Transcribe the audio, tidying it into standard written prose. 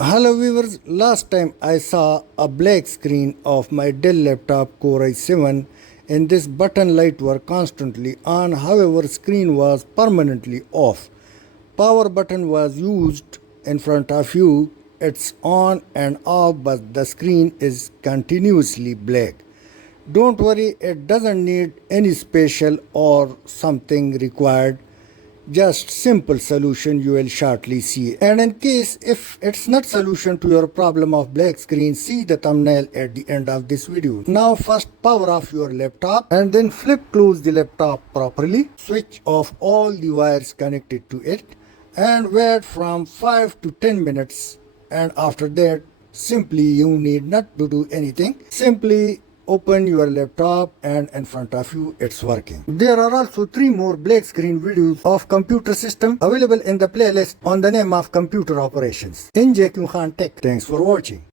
Hello viewers, last time I saw a black screen of my Dell Laptop Core i7 and this button light were constantly on, however screen was permanently off. Power button was used in front of you, it's on and off but the screen is continuously black. Don't worry, it doesn't need any special or something required. Just simple solution you will shortly see. And in case if it's not solution to your problem of black screen, see the thumbnail at the end of this video. Now first power off your laptop and then flip close the laptop properly. Switch off all the wires connected to it and wait from 5 to 10 minutes, and after that simply you need not to do anything. Simply open your laptop and in front of you it's working. There are also 3 more black screen videos of computer system available in the playlist on the name of computer operations in Khan Tech. Thanks for watching.